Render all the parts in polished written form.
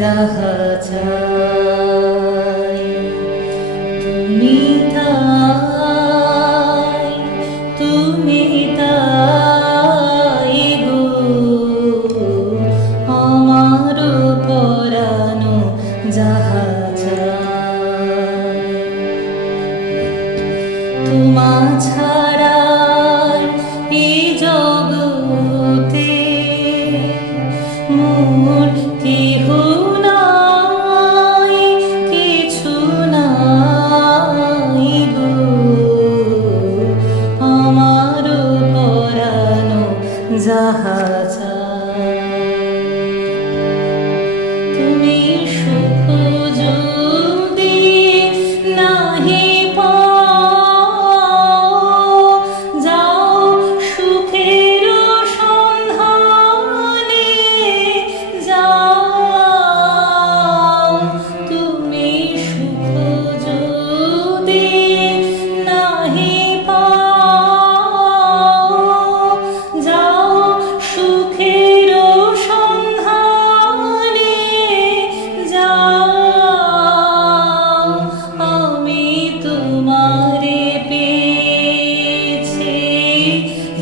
যাহা চাই তুমি তাই, তুমি তাই গো আমার পরানো যাহা চাই তোমা ছাড়া এই জগতে মোর কেহ নাই, কিছু নাই গো আমার পরানো যাহা চাই তুমি সুখ যদি নাহি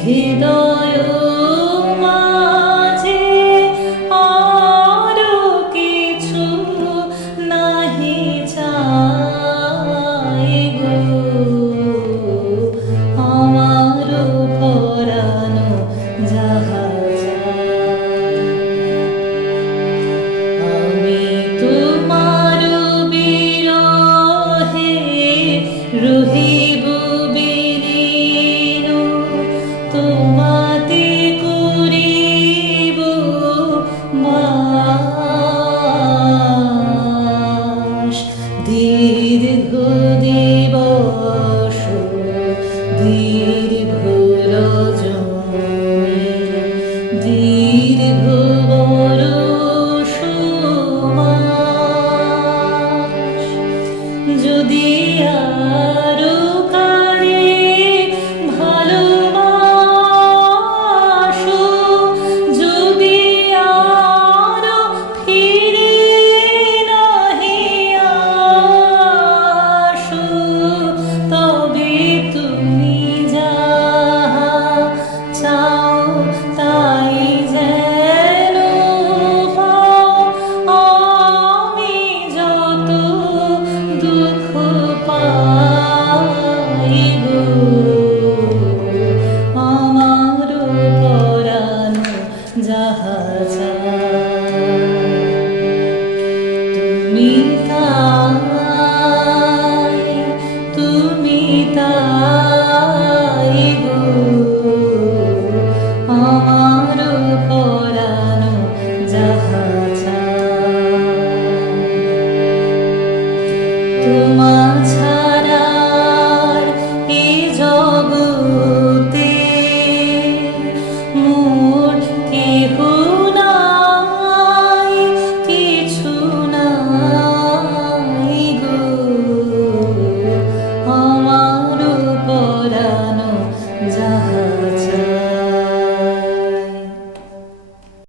হৃদয় মাঝে আরো কিছু নাহি চাই গো আমার পরানো যাহা চাই আমি তোমার বিরহে রহিব তোমাতে করিব বাস দীর্ঘ দিবস দীর্ঘ রজনী দীর্ঘ বরষ মাস যদি আরো যাহা চাই তুমি তাই, তুমি তাই।